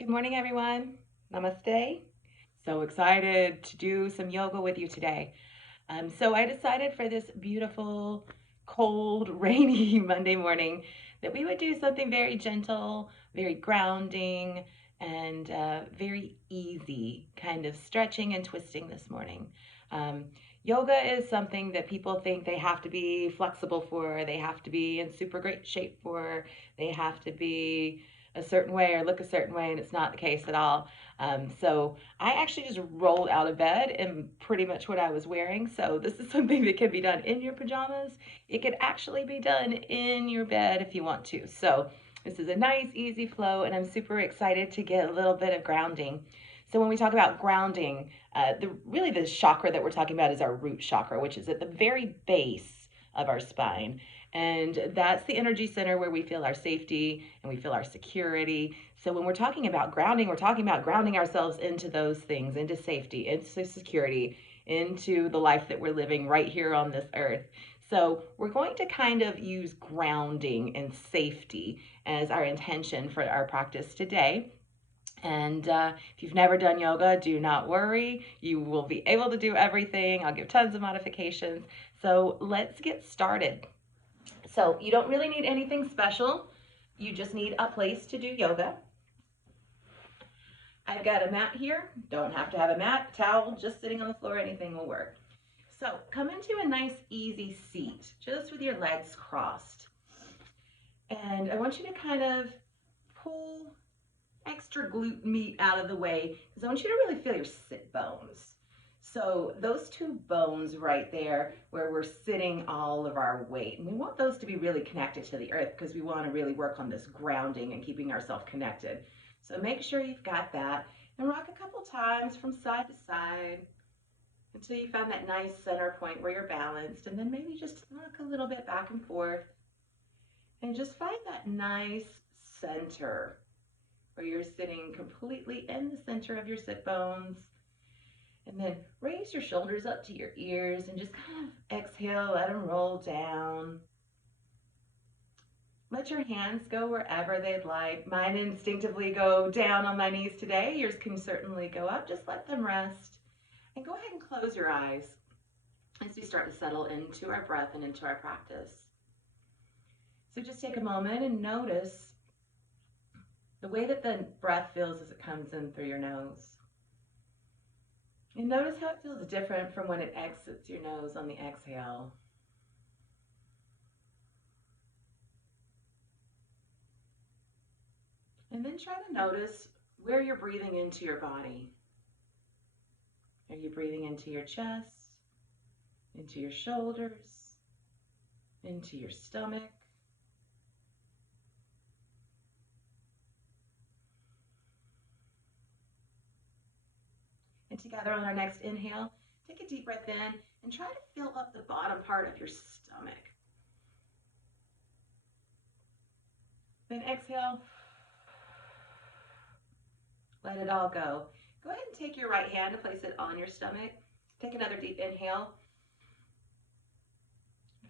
Good morning, everyone. Namaste. So excited to do some yoga with you today. So I decided for this beautiful, cold, rainy Monday morning that we would do something very gentle, very grounding, and very easy kind of stretching and twisting this morning. Um, Yoga is something that people think they have to be flexible for, they have to be in super great shape for, they have to be a certain way or look a certain way, and it's not the case at all. So I actually just rolled out of bed in pretty much what I was wearing. So this is something that can be done in your pajamas. It could actually be done in your bed if you want to. So this is a nice, easy flow, and I'm super excited to get a little bit of grounding. So when we talk about grounding, the chakra that we're talking about is our root chakra, which is at the very base of our spine. And that's the energy center where we feel our safety and we feel our security. So when we're talking about grounding, we're talking about grounding ourselves into those things, into safety, into security, into the life that we're living right here on this earth. So we're going to kind of use grounding and safety as our intention for our practice today. And if you've never done yoga, do not worry. You will be able to do everything. I'll give tons of modifications. So let's get started. So you don't really need anything special. You just need a place to do yoga. I've got a mat here. Don't have to have a mat, towel, just sitting on the floor, anything will work. So come into a nice easy seat, just with your legs crossed. And I want you to kind of pull extra glute meat out of the way because I want you to really feel your sit bones. So those two bones right there where we're sitting all of our weight, and we want those to be really connected to the earth because we want to really work on this grounding and keeping ourselves connected. So make sure you've got that and rock a couple times from side to side until you found that nice center point where you're balanced, and then maybe just rock a little bit back and forth and just find that nice center where you're sitting completely in the center of your sit bones. And then raise your shoulders up to your ears and just kind of exhale, let them roll down. Let your hands go wherever they'd like. Mine instinctively go down on my knees today. Yours can certainly go up. Just let them rest. And go ahead and close your eyes as we start to settle into our breath and into our practice. So just take a moment and notice the way that the breath feels as it comes in through your nose. And notice how it feels different from when it exits your nose on the exhale. And then try to notice where you're breathing into your body. Are you breathing into your chest, into your shoulders, into your stomach? And together on our next inhale, take a deep breath in and try to fill up the bottom part of your stomach. Then exhale, let it all go. Go ahead and take your right hand and place it on your stomach. Take another deep inhale.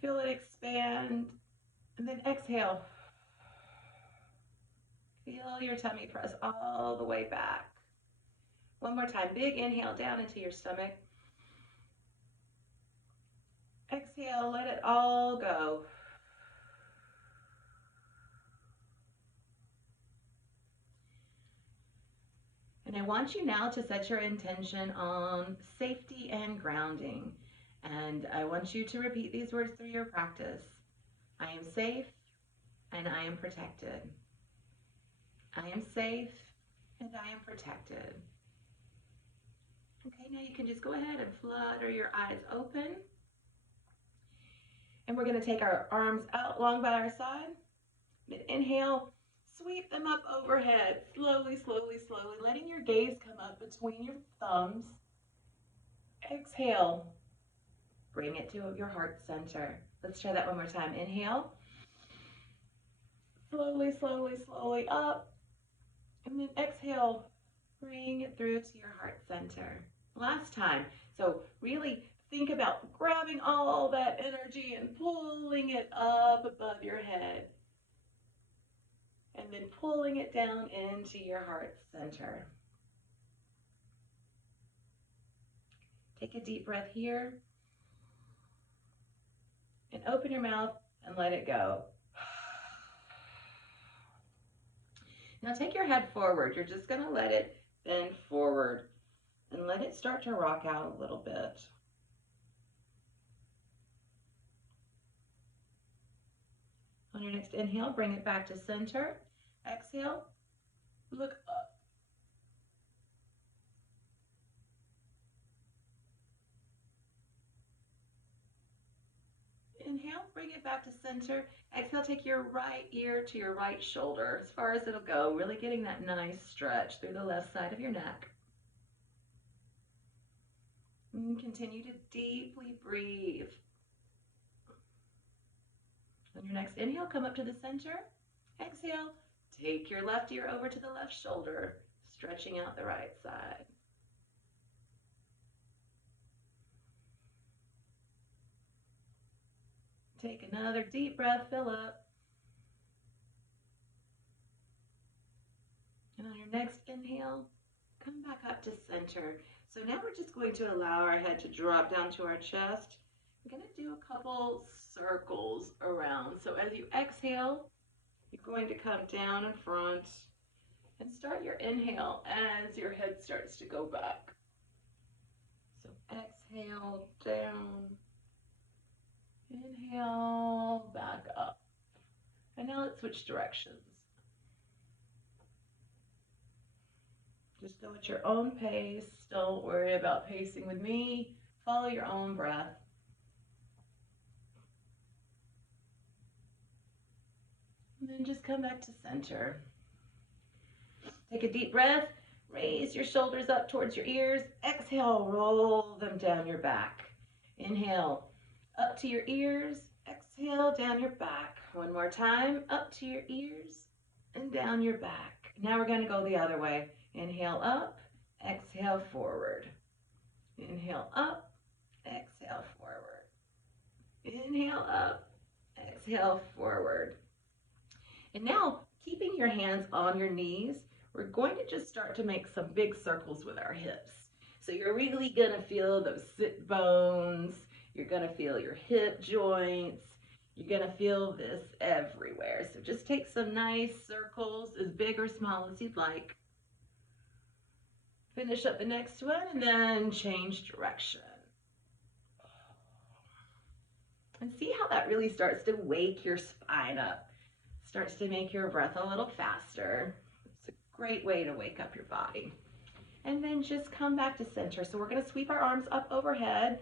Feel it expand. And then exhale. Feel your tummy press all the way back. One more time. Big inhale down into your stomach. Exhale, let it all go. And I want you now to set your intention on safety and grounding. And I want you to repeat these words through your practice. I am safe and I am protected. I am safe and I am protected. Okay, now you can just go ahead and flutter your eyes open. And we're going to take our arms out long by our side. Inhale, sweep them up overhead, slowly, slowly, slowly, letting your gaze come up between your thumbs. Exhale, bring it to your heart center. Let's try that one more time. Inhale, slowly, slowly, slowly up. And then exhale, bring it through to your heart center. Last time. So really think about grabbing all that energy and pulling it up above your head. and then pulling it down into your heart center. Take a deep breath here and open your mouth and let it go. Now take your head forward. You're just going to let it bend forward and let it start to rock out a little bit. On your next inhale, bring it back to center. Exhale, look up. Inhale, bring it back to center. Exhale, take your right ear to your right shoulder as far as it'll go, really getting that nice stretch through the left side of your neck. And continue to deeply breathe. On your next inhale, come up to the center. Exhale, take your left ear over to the left shoulder, stretching out the right side. Take another deep breath, fill up. And on your next inhale, come back up to center. So now we're just going to allow our head to drop down to our chest. We're going to do a couple circles around. So as you exhale, you're going to come down in front and start your inhale as your head starts to go back. So exhale, down. Inhale, back up. And now let's switch directions. Just go at your own pace. Don't worry about pacing with me. Follow your own breath. And then just come back to center. Take a deep breath. Raise your shoulders up towards your ears. Exhale, roll them down your back. Inhale, up to your ears. Exhale, down your back. One more time, up to your ears and down your back. Now we're going to go the other way. Inhale up, exhale forward. Inhale up, exhale forward. Inhale up, exhale forward. And now, keeping your hands on your knees, we're going to just start to make some big circles with our hips. So you're really going to feel those sit bones. You're going to feel your hip joints. You're going to feel this everywhere. So just take some nice circles, as big or small as you'd like. Finish up the next one and then change direction. And see how that really starts to wake your spine up. Starts to make your breath a little faster. It's a great way to wake up your body. And then just come back to center. So we're going to sweep our arms up overhead.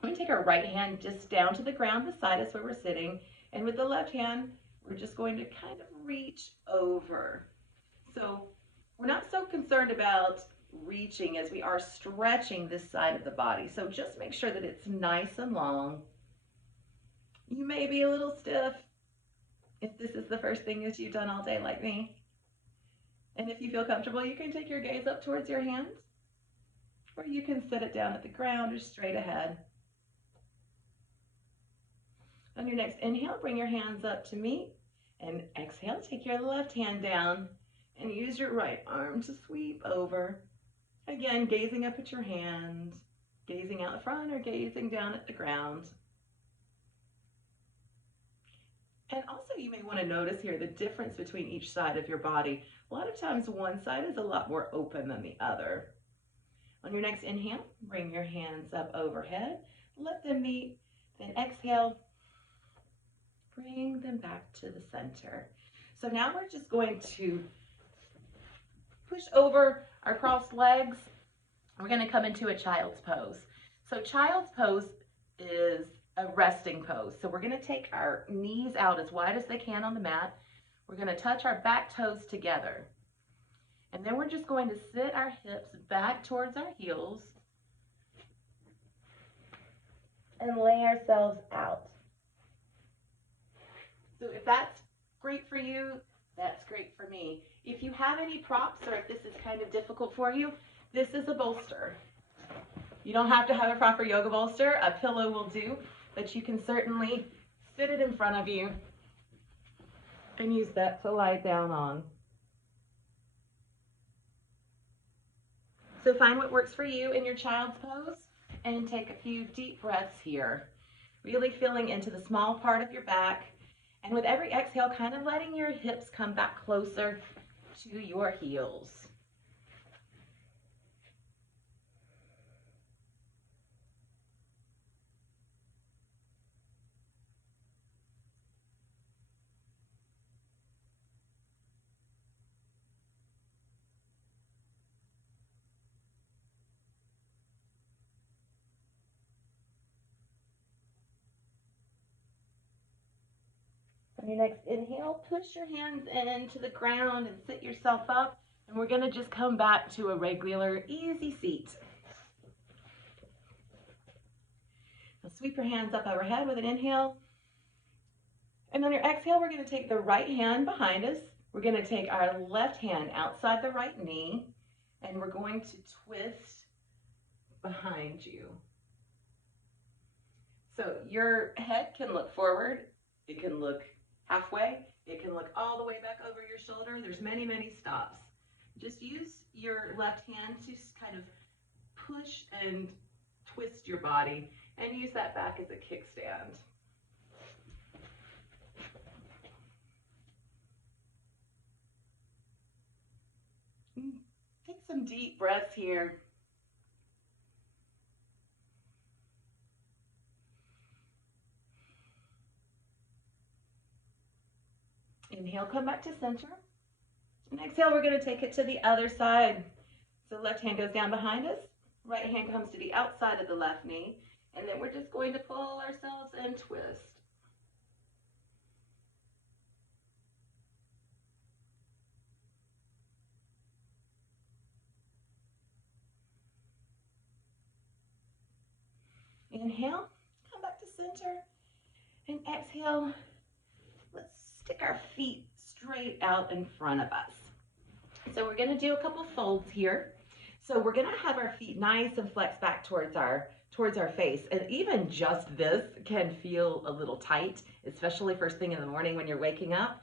We're going to take our right hand just down to the ground beside us where we're sitting. And with the left hand, we're just going to kind of reach over. So we're not so concerned about reaching as we are stretching this side of the body. So just make sure that it's nice and long. You may be a little stiff if this is the first thing that you've done all day like me. And if you feel comfortable, you can take your gaze up towards your hands, or you can set it down at the ground or straight ahead. On your next inhale, bring your hands up to meet, and exhale, take your left hand down and use your right arm to sweep over. Again, gazing up at your hand, gazing out front or gazing down at the ground. And also you may want to notice here the difference between each side of your body. A lot of times one side is a lot more open than the other. On your next inhale, bring your hands up overhead, let them meet, then exhale, bring them back to the center. So now we're just going to push over our crossed legs. We're going to come into a child's pose. So child's pose is a resting pose. So we're going to take our knees out as wide as they can on the mat. We're going to touch our back toes together. And then we're just going to sit our hips back towards our heels and lay ourselves out. So if that's great for you, that's great for me. If you have any props or if this is kind of difficult for you, this is a bolster. You don't have to have a proper yoga bolster. A pillow will do, but you can certainly sit it in front of you and use that to lie down on. So find what works for you in your child's pose and take a few deep breaths here. Really feeling into the small part of your back. And with every exhale, kind of letting your hips come back closer to your heels. On your next inhale, push your hands into the ground and sit yourself up. And we're going to just come back to a regular, easy seat. Now sweep your hands up overhead with an inhale. And on your exhale, we're going to take the right hand behind us. We're going to take our left hand outside the right knee. And we're going to twist behind you. So your head can look forward. It can look halfway. It can look all the way back over your shoulder. There's many, many stops. Just use your left hand to kind of push and twist your body and use that back as a kickstand. Take some deep breaths here. Inhale, come back to center. And exhale, we're going to take it to the other side. So left hand goes down behind us. Right hand comes to the outside of the left knee. And then we're just going to pull ourselves and twist. Inhale, come back to center. And exhale, let's stick our feet straight out in front of us. So we're going to do a couple folds here. So we're going to have our feet nice and flexed back towards our face. And even just this can feel a little tight, especially first thing in the morning when you're waking up.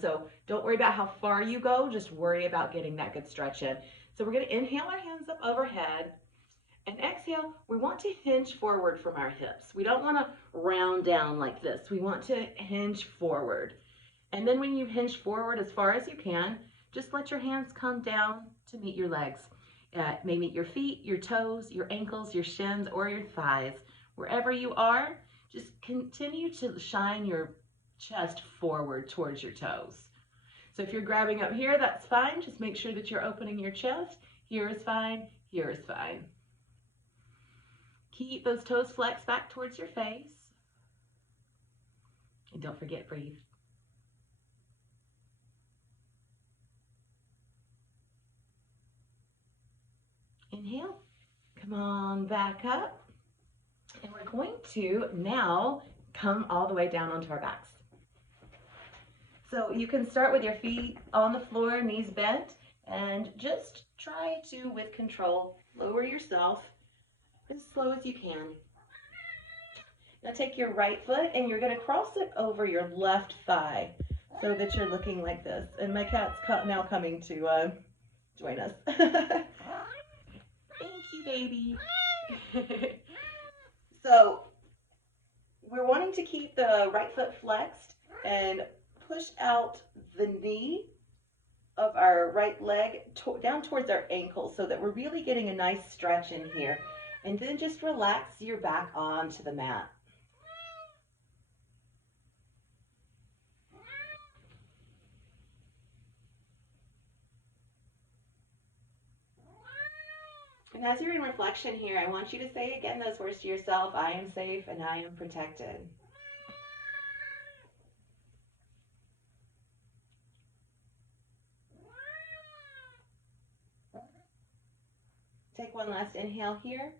So don't worry about how far you go, just worry about getting that good stretch in. So we're going to inhale our hands up overhead. And exhale, we want to hinge forward from our hips. We don't want to round down like this. We want to hinge forward. And then when you hinge forward as far as you can, just let your hands come down to meet your legs. It may meet your feet, your toes, your ankles, your shins, or your thighs. Wherever you are, just continue to shine your chest forward towards your toes. So if you're grabbing up here, that's fine. Just make sure that you're opening your chest. Here is fine. Here is fine. Keep those toes flexed back towards your face. And don't forget, breathe. Inhale, come on back up. And we're going to now come all the way down onto our backs. So you can start with your feet on the floor, knees bent, and just try to, with control, lower yourself as slow as you can. Now take your right foot and you're going to cross it over your left thigh so that you're looking like this. And my cat's now coming to join us. Thank you, baby. So we're wanting to keep the right foot flexed and push out the knee of our right leg down towards our ankle so that we're really getting a nice stretch in here. And then just relax your back onto the mat. And as you're in reflection here, I want you to say again those words to yourself: I am safe and I am protected. Take one last inhale here.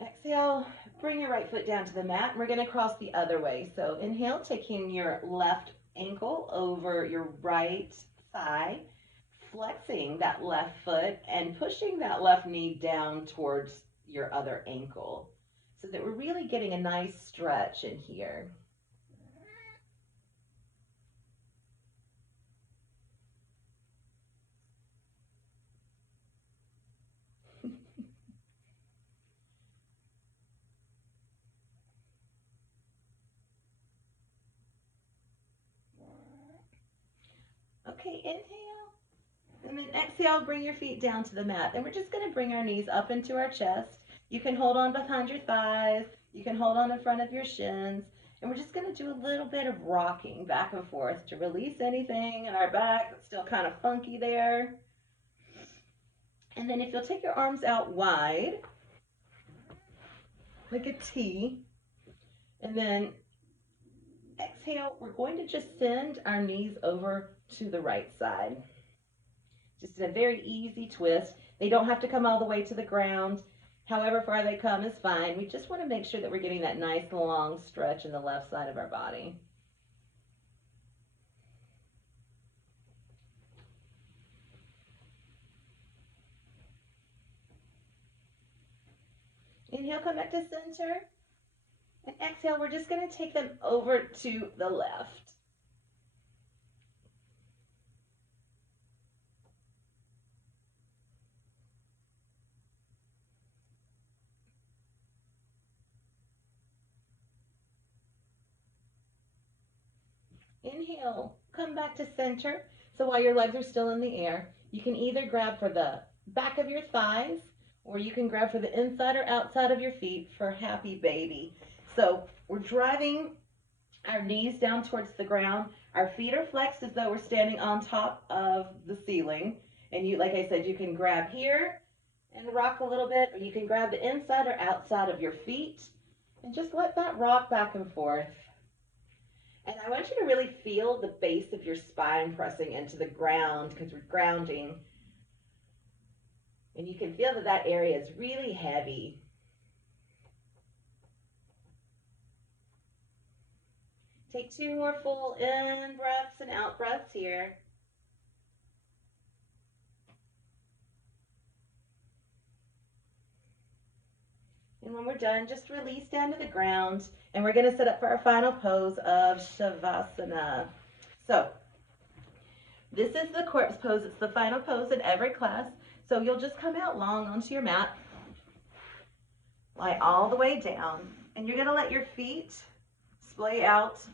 Exhale, bring your right foot down to the mat. And we're going to cross the other way. So inhale, taking your left ankle over your right thigh, flexing that left foot and pushing that left knee down towards your other ankle so that we're really getting a nice stretch in here. Okay, inhale. And then exhale, bring your feet down to the mat. And we're just going to bring our knees up into our chest. You can hold on behind your thighs. You can hold on in front of your shins. And we're just going to do a little bit of rocking back and forth to release anything in our back that's still kind of funky there. And then if you'll take your arms out wide, like a T, and then exhale, we're going to just send our knees over to the right side. Just a very easy twist. They don't have to come all the way to the ground. However far they come is fine. We just want to make sure that we're getting that nice long stretch in the left side of our body. Inhale, come back to center. And exhale, we're just going to take them over to the left. Inhale, come back to center. So while your legs are still in the air, you can either grab for the back of your thighs, or you can grab for the inside or outside of your feet for happy baby. So we're driving our knees down towards the ground. Our feet are flexed as though we're standing on top of the ceiling. And you, like I said, you can grab here and rock a little bit, or you can grab the inside or outside of your feet and just let that rock back and forth. And I want you to really feel the base of your spine pressing into the ground because we're grounding. And you can feel that that area is really heavy. Take 2 more full in breaths and out breaths here. And when we're done, just release down to the ground. And we're going to set up for our final pose of Shavasana. So this is the corpse pose. It's the final pose in every class. So you'll just come out long onto your mat, lie all the way down, and you're going to let your feet splay out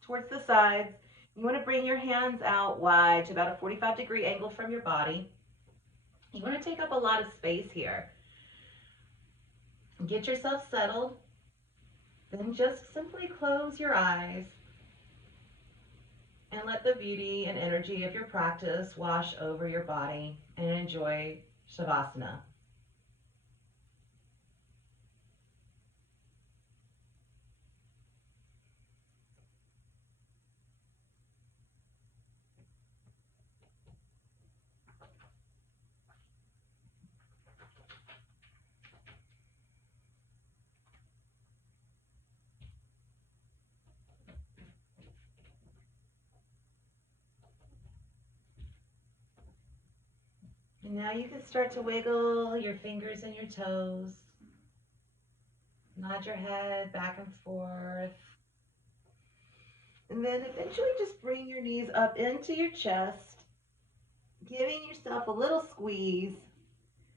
towards the sides. You want to bring your hands out wide to about a 45-degree angle from your body. You want to take up a lot of space here. Get yourself settled. Then just simply close your eyes and let the beauty and energy of your practice wash over your body and enjoy Shavasana. And now you can start to wiggle your fingers and your toes. Nod your head back and forth. And then eventually just bring your knees up into your chest, giving yourself a little squeeze,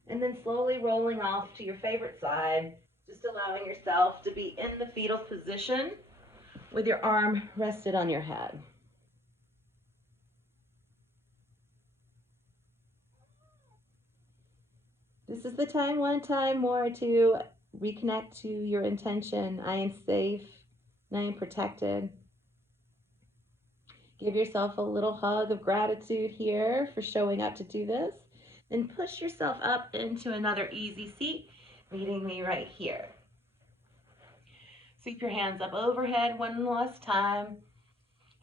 and then slowly rolling off to your favorite side, just allowing yourself to be in the fetal position with your arm rested on your head. This is the time, one time more, to reconnect to your intention. I am safe and I am protected. Give yourself a little hug of gratitude here for showing up to do this. Then push yourself up into another easy seat, meeting me right here. Sweep your hands up overhead one last time.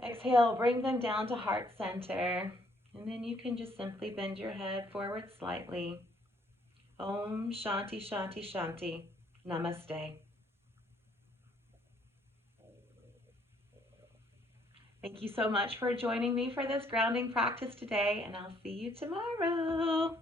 Exhale, bring them down to heart center. And then you can just simply bend your head forward slightly. Om Shanti Shanti Shanti. Namaste. Thank you so much for joining me for this grounding practice today, and I'll see you tomorrow.